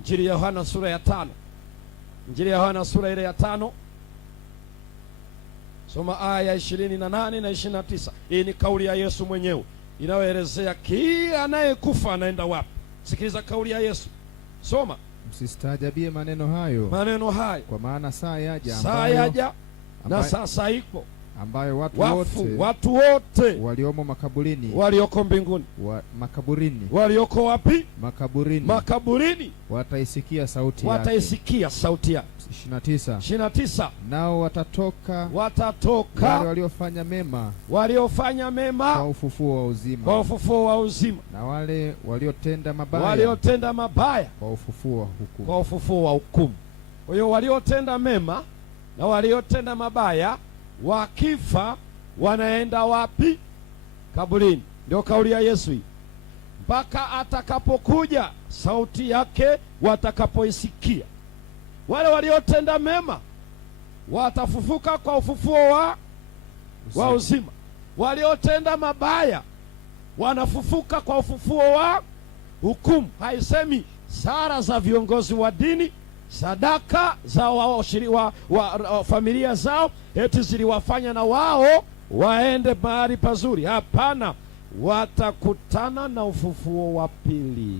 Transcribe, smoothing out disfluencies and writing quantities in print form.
Injili ya Yohana sura ya 5. Injili ya Yohana sura ile ya 5. Soma aya 28 na 29. Hii ni kauli ya Yesu mwenyewe inayoelezea kila anayekufa anaenda wapi. Sikiliza kauli ya Yesu. Soma. Msistaajabie maneno hayo, kwa maana saa yaja na sasa iko, ambayo watu wote waliomo makaburini, walioko mbinguni, makaburini, walioko wapi? Makaburini, wataisikia sauti yake. 29. Nao watatoka wale waliofanya mema kwa ufufuo wa uzima, na wale waliotenda mabaya kwa ufufuo wa hukumu. Kwa hiyo waliotenda mema na waliotenda mabaya wakifa wanaenda wapi? Kaburini. Ndio kauli ya Yesu hii, mpaka atakapokuja sauti yake watakapoisikia. Wale waliotenda mema watafufuka kwa ufufuo wa uzima. Waliotenda mabaya wanafufuka kwa ufufuo wa hukumu. Haisemi sala za viongozi wa dini, sadaka za familia zao eti ziliwafanya na wao waende mahali pazuri. Hapana, watakutana na ufufuo wa pili.